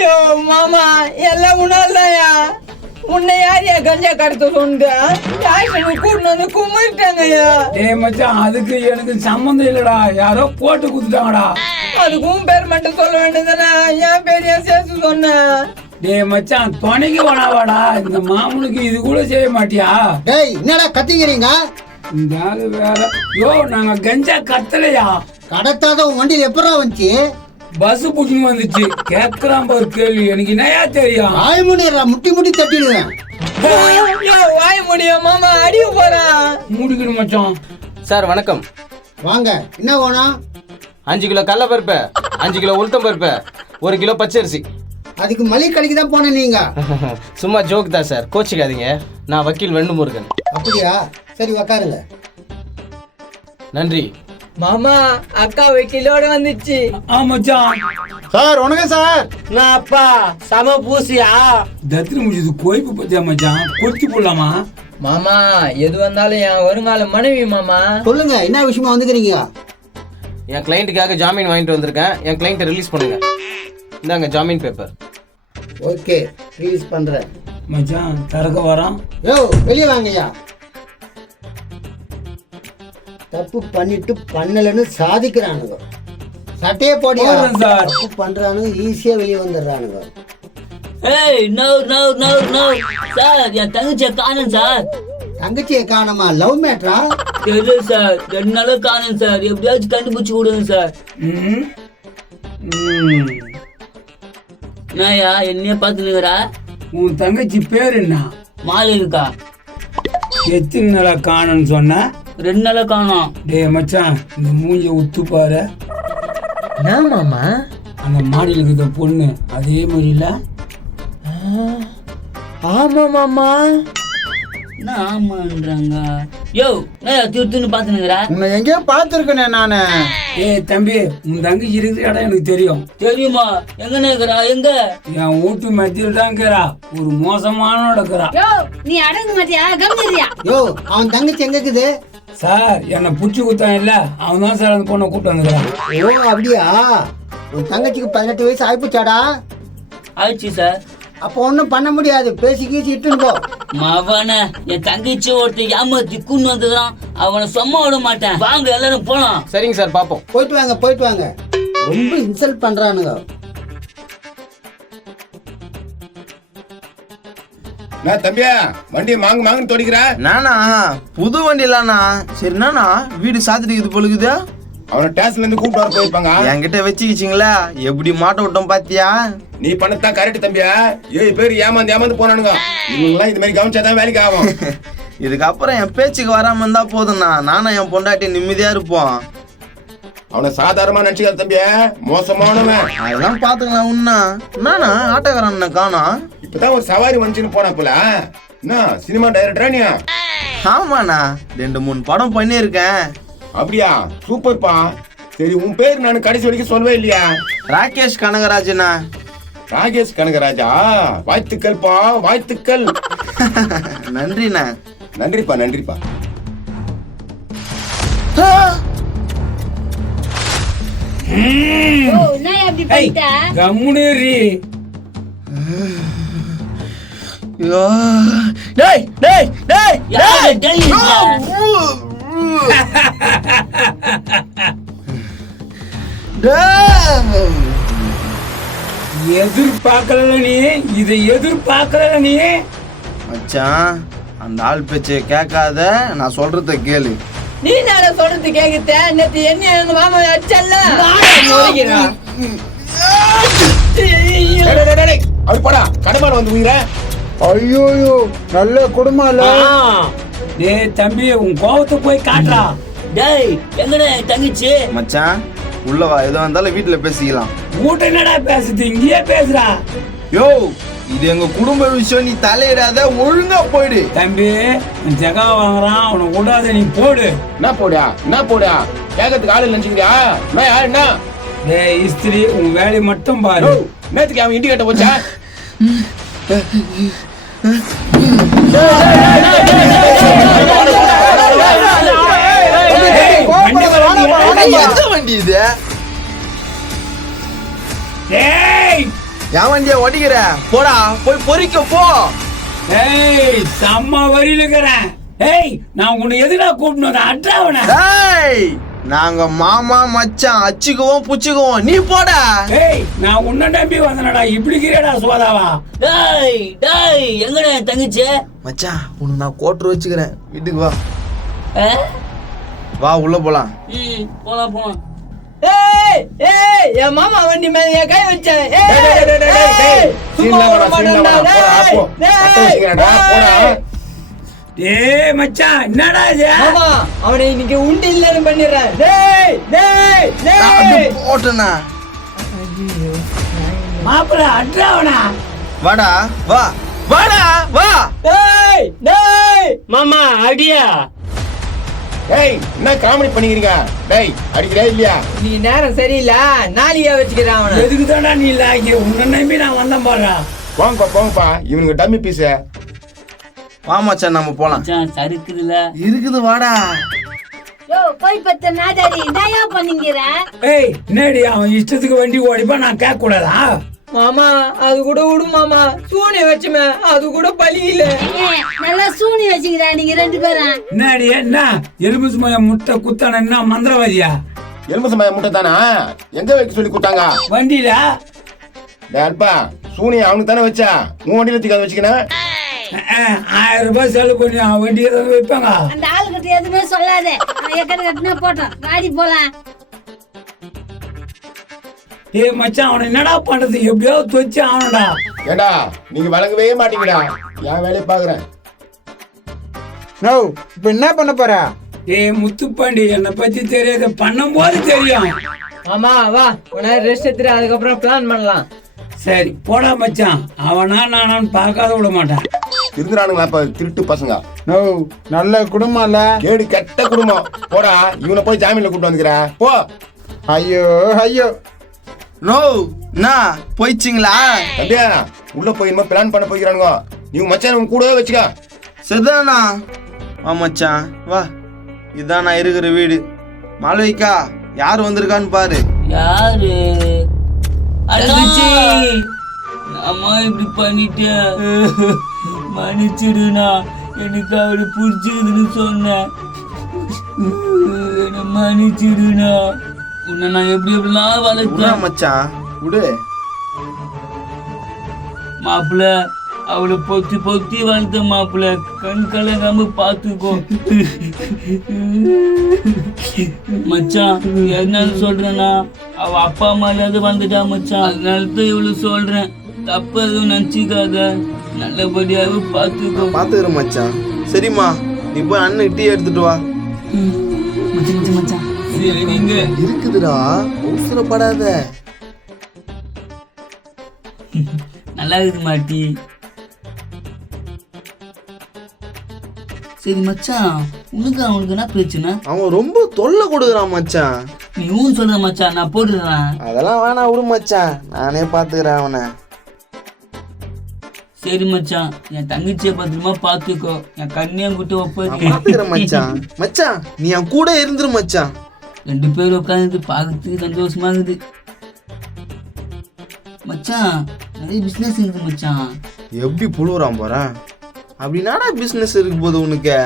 யோ மாமா எல்லாம் உன்னால்தாயா. உன்னை யார் கஞ்சா கடத்த சொன்னா கூட்டு வந்து கும்பிட்டாங்கய்யா. டேய் மச்சான், அதுக்கு எனக்கு சம்மந்தம் இல்லடா, யாரோ போட்டு குடுத்துட்டாங்கடா. அதுக்கும் பேர் மட்டும் சொல்ல வேண்டியதுதானே, என் பேரையா சேர்த்து சொன்ன. டேய் மச்சான், துணைக்கு வாடா, இந்த மாமனுக்கு இது கூட செய்ய மாட்டியா? டேய் என்னடா கத்திக்கிறீங்க? இந்த ஆளு வேற. யோ நாங்க கஞ்சா கத்தலையா. கடத்தாத உன் வண்டியில் எப்படா வந்துச்சு? பஸ் புடிச்சு வந்துச்சு. கேக்குறான் பாரு கேள்வி, எனக்கு என்னையா தெரியும்? ஆய்முனியரா முட்டி முட்டி தட்டிடுவேன். வாய முடியும் மாமா, அடிக்க போறான். மூடிக்கணும் மச்சான். சார் வணக்கம். வாங்க, என்ன வேணும்? 5 கிலோ கடலை பருப்பு, 5 கிலோ உளுத்தம் பருப்பு, 1 கிலோ பச்சரிசி. அதுக்கு மளிகை கடைக்கு தான் போனேன். நீங்க சும்மா ஜோக் தான் சார், கோச்சிக்காதீங்க. நான் வக்கீல் வெண்டுமுருகன். அப்படியா? சரி உக்காருங்க. நன்றி மாமா. அக்கா வக்கீலோட வந்துச்சு. மச்சான் சார் வணக்கம் சார். நான் அப்பா சம பூசியா தத்திரி முடிச்சது கோய்ப்பு பத்தியா மச்சான், கொத்தி போடலாமா? மாமா எது வந்தாலும் என் வருங்கால மனைவி மாமா. சொல்லுங்க, என்ன விஷயமா வந்துக்கிறீங்க? என் கிளைண்ட்டுக்காக ஜாமீன் வாங்கிட்டு வந்திருக்கேன். என் கிளைண்ட்டை ரிலீஸ் பண்ணுங்க. இந்தாங்க ஜாமீன் பேப்பர். ஓகே, ரிலீஸ் பண்றேன். மச்சான் திறக்க வரோம். யோ வெளியே வாங்கய்யா. தப்பு பண்ணிட்டு பண்ணலன்னு சாதிக்கிறானுங்க. சட்டையே போடியா சார். தப்பு பண்றானுங்க, ஈஸியா வெளியே வந்துடுறானுங்க. ஏய் no no no no sir, என் தங்கச்சியை காணும் சார். தங்கச்சியை காணமா? லவ் மேட்ரா? தெரியல சார், 2 நாளா காணும் சார். எப்படியாச்சும் கண்டுபிடிச்சு விடுங்க சார். நாயா என்னைய பாத்துனுங்கறா? உன் தங்கச்சி பேர் என்ன? மாலிகா. எத்தனை நாளா காணும்னு சொன்ன? 2 நாளா காணோம். டேய் மச்சான், இந்த மூஞ்ச உத்து பாரு. என்ன மாமா? அந்த மாடியில் இருக்கிற பொண்ணு அதே மாதிரி இல்ல? ஆமா மாமா. என்ன ஆமான்றாங்க? யோ நாயா திருத்துன்னு பாத்துனுங்கறா? உன்னை எங்கேயோ பார்த்துருக்கேனே நானு. ஏய் தம்பி, உன் தங்கச்சி இருக்கிற இடம் எனக்கு தெரியும். தெரியுமா? எங்க இருக்கிறா? எங்க? என் வீட்டு மத்தியில் தான் இருக்கிறா. ஒரு மோசமான இருக்கிறா. யோ நீ அடங்க மாட்டியா? கம்மியா. யோ அவன் தங்கச்சி எங்க இருக்குது? சார் என்னை புடிச்சு குத்தான் இல்ல, அவன் தான் சார் அந்த பொண்ணை கூப்பிட்டு வந்துக்கிறான். ஓ அப்படியா? உன் தங்கச்சிக்கு 18 வயசு ஆயிப்போச்சாடா? ஆயிடுச்சு சார். அப்போ ஒன்றும் பண்ண முடியாது, பேசி கீசி இட்டுன்னு போ. மவன என் தங்கச்சி ஒருத்தர் ஏமாத்தி கூண்டு வந்துக்கிறான். அவனை சும்மா விட மாட்டேன். வாங்க எல்லாரும் போலாம். சரிங்க சார், பார்ப்போம். போயிட்டு வாங்க போயிட்டு வாங்க. ரொம்ப இன்சல்ட் பண்றானுங்க. நான் தம்பியா வண்டி மாங்குன்னு தோடிக்கிற? நானா புது வண்டி இல்லண்ணா. சரி நானா வீடு சாத்திட்டு பொழுகுது. அவனை ஸ்டேஷன்ல இருந்து கூப்பிட்டு வர போயிருப்பாங்க. என்கிட்ட வச்சுக்கிச்சிங்களா? எப்படி மாட்ட விட்டோம் பாத்தியா? நீ பண்ணத்தான் கரெக்ட் தம்பியா. 7 பேர் ஏமாந்து போனானுங்க. இவங்கெல்லாம் இது மாதிரி கவனிச்சாதான் வேலைக்கு ஆகும். இதுக்கப்புறம் என் பேச்சுக்கு வராம இருந்தா போதும்ண்ணா. நானும் என் பொண்டாட்டி நிம்மதியா இருப்போம். அவனை சாதாரணமா நினைச்சுக்காத தம்பியா, மோசமானவன். அதெல்லாம் பாத்துக்கலாம். உன்னா நானா ஆட்டோக்காரன் காணோம். இப்பதான் ஒரு சவாரி வந்துச்சுன்னு போனா போல. என்ன சினிமா டைரக்டரா நீ? ஆமாண்ணா, 2-3 படம் பண்ணியிருக்கேன். அப்படியா? சூப்பர்ப்பா. சரி உன் பேர் நான் கடைசி வரைக்கும் சொல்லவே இல்லையா? ராகேஷ் கனகராஜனா. ராகேஷ் கனகராஜா, வாழ்த்துக்கள்ப்பா, வாழ்த்துக்கள். நன்றிண்ணா. நன்றிப்பா. யோ நான் அப்படி பண்ணிட்ட? கம்முனேரி. டேய் டேய் டேய் யாரு டெல்லி? எதிர்பார்க்கல நீ, இதை எதிர்பார்க்கல நீ. மச்சான் அந்த ஆள் பேச்சை கேட்காத, நான் சொல்றத கேளு. நீ நான சொல்றது கேக்குத்த? நேத்து என்ன எங்க மாமா அச்சல்ல. அப்படி போடா, கடமாட வந்து உயிர. ஐயோ நல்ல குடும்பம் இல்ல. டேய் தம்பி, உன் கோவத்தை போய் காட்டுறா. டேய் எங்கடா தங்கச்சி? மச்சான் உள்ள வா, எதோ வந்தாலும் வீட்டுல பேசிக்கலாம். ஊட்ட என்னடா பேசுது, இங்கேயே பேசுறா. யோ இது எங்க குடும்ப விஷயம், நீ தலையிடாத, ஒழுங்கா போயிடு. தம்பி ஜகா வாங்குறான், அவனை விடாத, நீ போடு. என்ன போடா கேட்கறதுக்கு ஆளு நினைச்சுக்கிறியா? என்ன டேய் இஸ்திரி, உன் வேலையை மட்டும் பாரு. நேத்துக்கு அவன் இண்டிகேட்டர் போச்சா? எந்த வண்டி இது? டேய் என் வண்டியை ஓடிக்கிற போடா போய் பொறிக்க போ. ஏய் செம்ம வரியில இருக்கிறேன். ஏய் நான் உன்னை எதுடா கூப்பிடணும் அட்ராவன. டேய் நாங்க மாமா மச்சான் அச்சுக்குவோம் புச்சுக்குவோம் நீ போடா. ஏய் நான் உன்னை நம்பி வந்தனடா இப்படி கிரேடா சோதாவா. டேய் டேய் எங்கடா என் தங்கச்சி? மச்சான் உனக்கு நான் கோட்டர் வச்சுக்கிறேன் வீட்டுக்கு வா. ஆ? வா உள்ள போலாம். போலாம் போலாம். ஏய் ஏய் என் மாமா வண்டி மேல என் கை வச்சேன். ஏய் சும்மா வர மாட்டேன்டா. டேய் மச்சான் என்னடா இது? மாமா அவனை இன்னைக்கு உண்டு இல்லன்னு பண்ணிடுறேன். டேய் டேய் டேய் போட்டனா மாப்பிள்ள அட்ராவனா. வாடா வா வாடா வா. டேய் டேய் மாமா அடியா. டேய் என்ன காமெடி பண்ணிக்கிறீங்க? டேய் அடிக்கிறே இல்லையா? நீ நேரம் சரியில்லை நாளைக்கே வச்சுக்கிறேன் அவனை. எதுக்கு தானடா நீ லாக்கி உன்னை நம்பி நான் வந்தேன் பாருடா. போங்கப்பா இவனுக்கு டம்மி பீஸ். வா மச்சான் நம்ம போலாம். மச்சான் சறுக்குதுல. இருக்குது வாடா. யோ போய் பத்த நாதாரி என்னையா பண்ணீங்கற? ஏய் என்னடி அவன் இஷ்டத்துக்கு வண்டி ஓடிப்பா நான் கேட்க கூடாதா? மாமா அது கூட விடு மாமா. சூனிய வச்சுமே அது கூட பலி இல்ல. நல்லா சூனி வச்சுக்கிறா நீங்க ரெண்டு பேரும். என்னடி என்ன எலும்பு சுமைய முட்டை குத்தான என்ன மந்திரவாதியா? எலும்பு சமய முட்டை தானா? எங்க வைக்க சொல்லி கொடுத்தாங்க? வண்டியில டேல்பா சூனிய அவனுக்கு தானே வச்சா? உன் வண்டியில தூக்கி வச்சுக்கினா 1000 ரூபாய் செலவு பண்ணி அவன் வண்டியை தான் வைப்பாங்க. அந்த ஆளுகிட்ட எதுவுமே சொல்லாத. ஏக்கட கட்டினா போட்டோம் வாடி போலாம். ஏய் மச்சான் அவனை என்னடா பண்றது? எப்படியாவது தொச்சு ஆகணும்டா. ஏண்டா நீங்க வழங்கவே மாட்டீங்கடா. என் வேலையை பாக்குறேன். நோ இப்ப என்ன பண்ண போற? ஏய் முத்துப்பாண்டி என்னை பத்தி தெரியாது பண்ணும்போது தெரியும். மாமா வா உன ரெஸ்ட் எடுத்துட்டு அதுக்கப்புறம் பிளான் பண்ணலாம். சரி போடா மச்சான். அவனா நானான்னு பார்க்காத விட மாட்டான். திருந்துறானுங்களா இப்ப திருட்டு பசங்க? நோ நல்ல குடும்பம் இல்ல. கேடு கெட்ட குடும்பம். போடா இவனை போய் ஜாமீன்ல கூட்டு வந்துக்கிற போ. ஐயோ ஐயோ நோ நா போயிச்சிங்களா? தம்பியா உள்ள போய் இனிமே பிளான் பண்ண போய்க்கிறானுங்க. நீங்க மச்சான் உன் கூடவே வச்சுக்க. சரிதானா? வா மச்சான் வா. இதான் நான் இருக்கிற வீடு. மாளவிகா யார் வந்திருக்கான்னு பாரு. யாரு? தங்கச்சி அம்மா இப்படி பண்ணிட்டேன். மன்னிச்சிடுனா. எனக்கு அவரு பிடிச்சதுன்னு சொன்னேன். என்ன மன்னிச்சிடுனா. உன்னை நான் எப்படி எப்படிலாம் விடா வளர்த்தேன். மச்சான் விடு. மாப்பிள்ள அவளை பொத்தி பொத்தி வளர்த்த மாப்பிள்ள. கண் கலங்காம பாத்துக்கோ மச்சான். என்னன்னு சொல்றேன்னா அவ அப்பா அம்மா இல்லாத வந்துட்டா மச்சான். அதனால தான் இவ்வளவு சொல்றேன். தப்பு எதுவும் நினைச்சிக்காத. நல்லபடியாக பாத்துக்கோ. பாத்துக்கிறேன் மச்சான். சரிம்மா நீ போய் அண்ணன் டீ எடுத்துட்டு வா. மச்சான் மச்சான் சரிங்க. இருக்குதுடா அவசரப்படாத. நல்லா இருக்குது மாட்டி. சரி மச்சான் உனக்கு அவனுக்கு என்ன பிரச்சனை? அவன் ரொம்ப தொல்லை கொடுக்குறான் மச்சான். நீ ஊன் சொல்ற மச்சான் நான் போட்டுறேன். அதெல்லாம் வேணாம் விடு மச்சான். நானே பாத்துக்கிறேன் அவனை. சரி மச்சான் என் தங்கச்சியை பத்திரமா பாத்துக்கோ. என் கண்ணியம் குட்டி ஒப்பது. பாத்துக்கிறேன் மச்சான். மச்சான் நீ என் கூட இருந்துரு மச்சான். 2 பேரும் உட்காந்து பார்க்கறதுக்கு சந்தோஷமா இருக்குது மச்சான். நிறைய பிசினஸ் இருக்குது மச்சான். எப்படி புழுவுறான் போறான்? அப்படின்னாடா பிசினஸ் இருக்கு போது உனக்கு.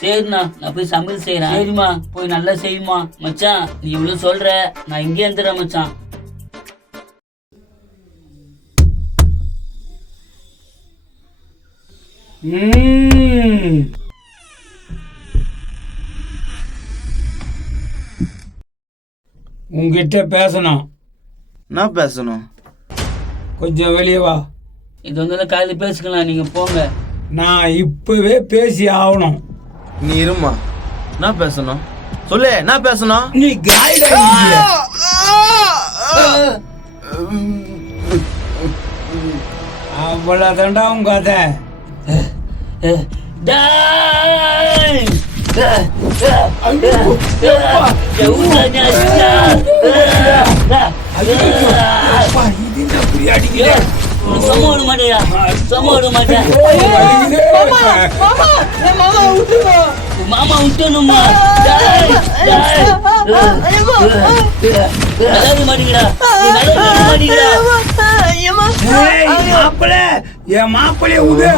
சரிண்ணா நான் போய் சமையல் செய்யறேன். சரிம்மா போய் நல்லா செய்யுமா. மச்சான் நீ இவ்வளவு சொல்ற நான் இங்கே இருந்துடுறேன் மச்சான். உங்ககிட்ட பேசணும். என்ன பேசணும்? கொஞ்சம் வெளியே வா. இது வந்து காலையில் பேசிக்கலாம். நீங்க போங்க. நான் இப்பவே பேசி ஆகணும். நீ இருமா. என்ன பேசணும் சொல்லு. என்ன பேசணும்? நீ காய்டா அவ்வளவுதான்டா உங்க கதை. சமோட மாட்டியா? சமோட மாட்டேன். மாமா மாமா என் மாமா விட்டுருங்க. மாமா விட்டணுமா அதாவது மாட்டீங்களா மாட்டீங்களா மாப்பிள்ள என் மாப்பிள்ளைய விடு.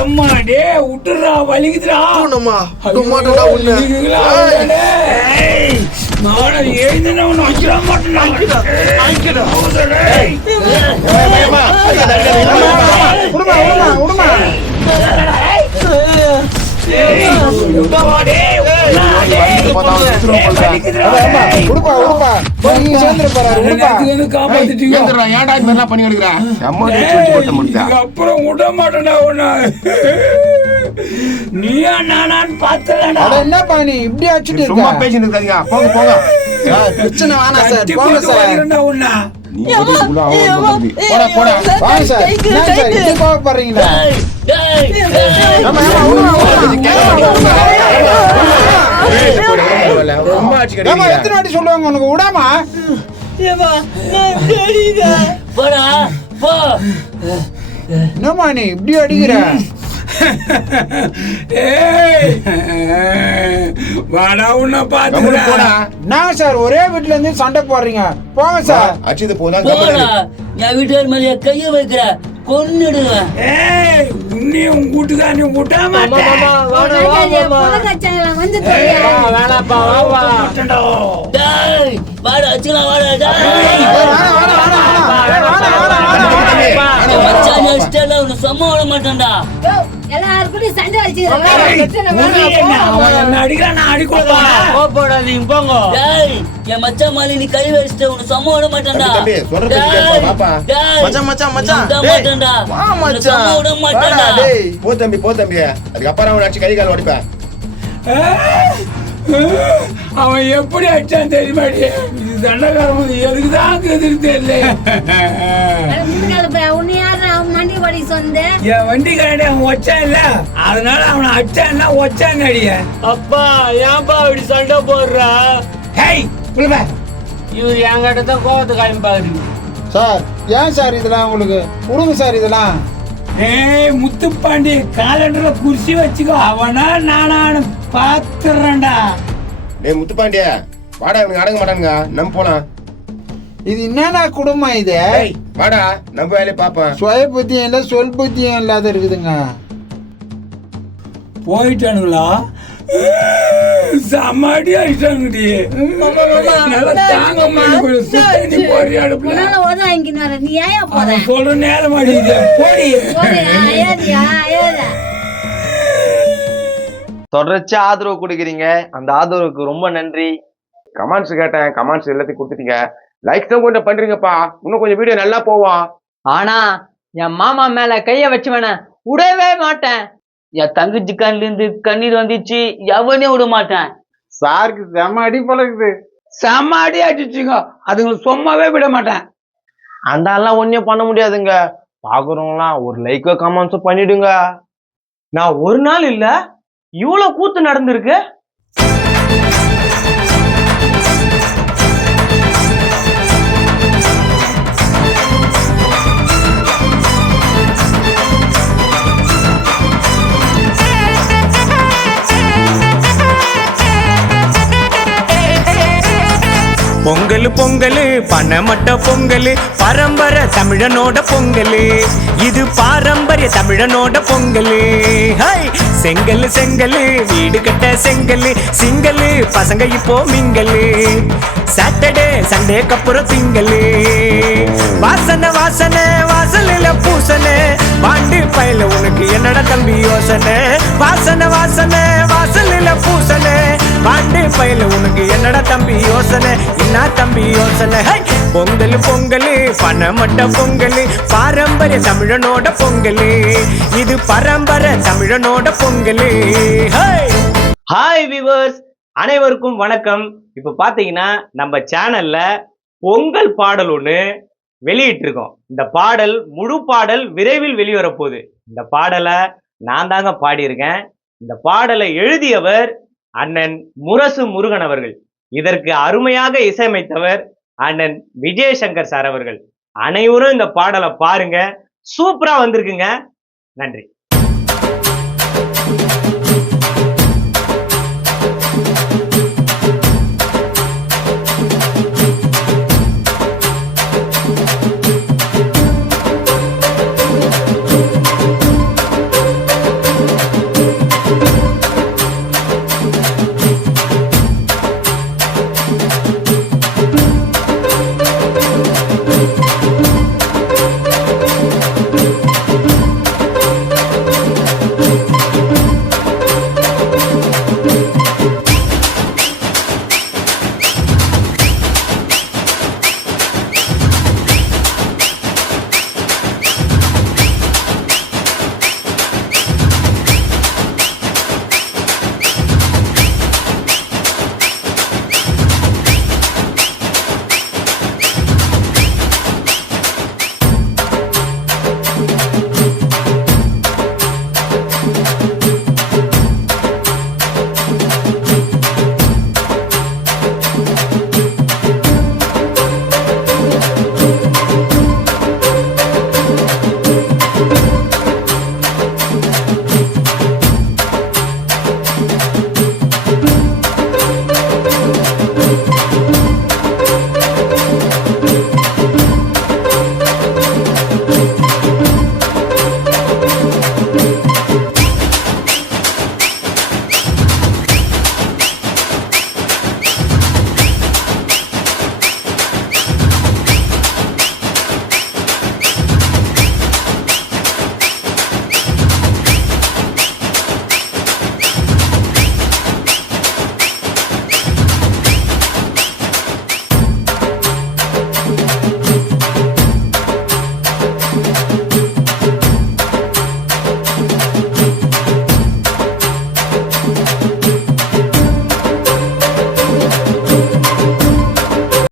எம்மா டே விட்டுறா வலிக்குதுடா. நானும் எழுதினவன் வைக்கிற அப்புறம் விட மாட்டேன்டா உன்ன. நீயா நானான்னு பார்த்தலடா. என்னப்பா நீ இப்படி அடிச்சுட்டு சும்மா பேசிட்டு இருக்காதீங்க. போங்க போங்க. பிரச்சனை வேணாம் சார், போங்க சார். உன்ன நீ போடா போடா. வாங்க சார், என்ன சார் இப்படி கோவப்படுறீங்களா? எத்தனை வாட்டி சொல்லுவாங்க உனக்கு விடாமா? போடா போ. என்னம்மா நீ இப்படி அடிக்கிற? வாடா உன்னை பாத்துடா. நான் சார் ஒரே வீட்டுல இருந்து சண்டை போடுறீங்க, போங்க சார். அடிச்சது போதான். போடா என் வீட்டுக்கார மேல கைய வைக்கிற கொன்னுடுவேன். உன்னையும் உன் கூட்டுக்காரனை விட மாட்டேன். டேய் வாடா வச்சுக்கலாம் வாடா. டேய் மச்சான் இஷ்டம் உன்னை சும்மா விட மாட்டேன்டா. எல்லாருக்கும் சண்டை போடாதீங்க போங்க. டேய் என் மச்சான் மேல நீ கை வச்சிட்ட உன்னை சும்மா விட மாட்டேன்டா. மச்சான் மச்சான் மச்சான். மாட்டேன்டா சும்மா விட மாட்டேன்டா. போ தம்பி போ தம்பி. அதுக்கப்புறம் அவன் அடிச்சு கை கால் உடைப்பேன். அவன் எப்படி அடிச்சான் தெரியுமாடி? இது தண்டகாரம் எதுக்குதான் தெரியல. மண்டி படி சொந்த என் வண்டி கரடி அவன் வச்சான் இல்ல, அதனால அவனை அடிச்சான்னா வச்சான் அடிய. அப்பா ஏன்பா இப்படி சண்டை போடுறா? ஹேய் புள்ளப்பா, இவர் என்கிட்ட தான் கோவத்தை காமிப்பாரு. சார் ஏன் சார் இதெல்லாம் உங்களுக்கு? விடுங்க சார் இதெல்லாம். ஏய் முத்துப்பாண்டி, காலண்டர்ல குர்சி வச்சுக்கோ. அவனா நானானு பாத்துறேன்டா. டேய் முத்துப்பாண்டிய வாடா, இவனுக்கு அடங்க மாட்டானுங்க. நம்ம போலாம். இது என்னன்னா குடும்பம் இது? வாடா நம்ம வேலையை பாப்பேன். சுய புத்தியம் இல்ல, சொல் புத்தியம் இல்லாத இருக்குதுங்க. போயிட்டானுங்களா? சமாடி ஆயிட்டாங்கடி. சொல்ற நேரம் தொடர்ச்சி ஆதரவு கொடுக்குறீங்க, அந்த ஆதரவுக்கு ரொம்ப நன்றி. கமெண்ட்ஸ் கேட்டேன், கமெண்ட்ஸ் எல்லாத்தையும் கொடுத்துட்டீங்க. லைக் தான் கொஞ்சம் பண்றீங்கப்பா, இன்னும் கொஞ்சம் வீடியோ நல்லா போவோம். ஆனா என் மாமா மேல கைய வச்சு வேண விடவே மாட்டேன். என் தங்கச்சி கண்ணுல இருந்து கண்ணீர் வந்துச்சு, எவனே விட மாட்டேன். சாருக்கு செம அடி பழகுது. செம்ம அடி அடிச்சுங்க, அதுங்களுக்கு சும்மாவே விட மாட்டேன். அந்த ஆள்லாம் ஒன்னும் பண்ண முடியாதுங்க. பாக்குறவங்களாம் ஒரு லைக்கோ கமெண்ட்ஸோ பண்ணிடுங்க. நான் ஒரு நாள் இல்ல இவ்வளவு கூத்து நடந்திருக்கு. பொங்கல் பொங்கல் பணமட்ட பொங்கல், பரம்பரை தமிழனோட பொங்கல், இது பாரம்பரிய தமிழனோட பொங்கல். ஹை செங்கல் செங்கல் வீடு கட்ட செங்கல், சிங்கல் பசங்க இப்போ மிங்கல், சாட்டர்டே சண்டேக்கு அப்புறம் திங்கள், வாசனை வாசனை வாசலில பூசனை, பாண்டு பயில உனக்கு என்னடா தம்பி யோசனை, வாசனை வாசனை வாசலில பூசனை, பாண்டு பயில உனக்கு என்னடா தம்பி யோசனை, என்ன தம்பி யோசனை. பொங்கல் பொங்கல் பணமட்ட பொங்கல், பாரம்பரிய தமிழனோட பொங்கல், இது பரம்பரை தமிழனோட பொங்கல். ஹாய் வியூவர்ஸ், அனைவருக்கும் வணக்கம். இப்ப பாத்தீங்கன்னா நம்ம சேனல்ல பொங்கல் பாடல் ஒண்ணு வெளியிட்டு இருக்கோம். இந்த பாடல் முழு பாடல் விரைவில் வெளிவர போகுது. இந்த பாடலை நான் தாங்க பாடியிருக்கேன். இந்த பாடலை எழுதியவர் அண்ணன் முரசு முருகன் அவர்கள். இதற்கு அருமையாக இசையமைத்தவர் அண்ணன் விஜயசங்கர் சார் அவர்கள். அனைவரும் இந்த பாடலை பாருங்க, சூப்பரா வந்திருக்குங்க. நன்றி.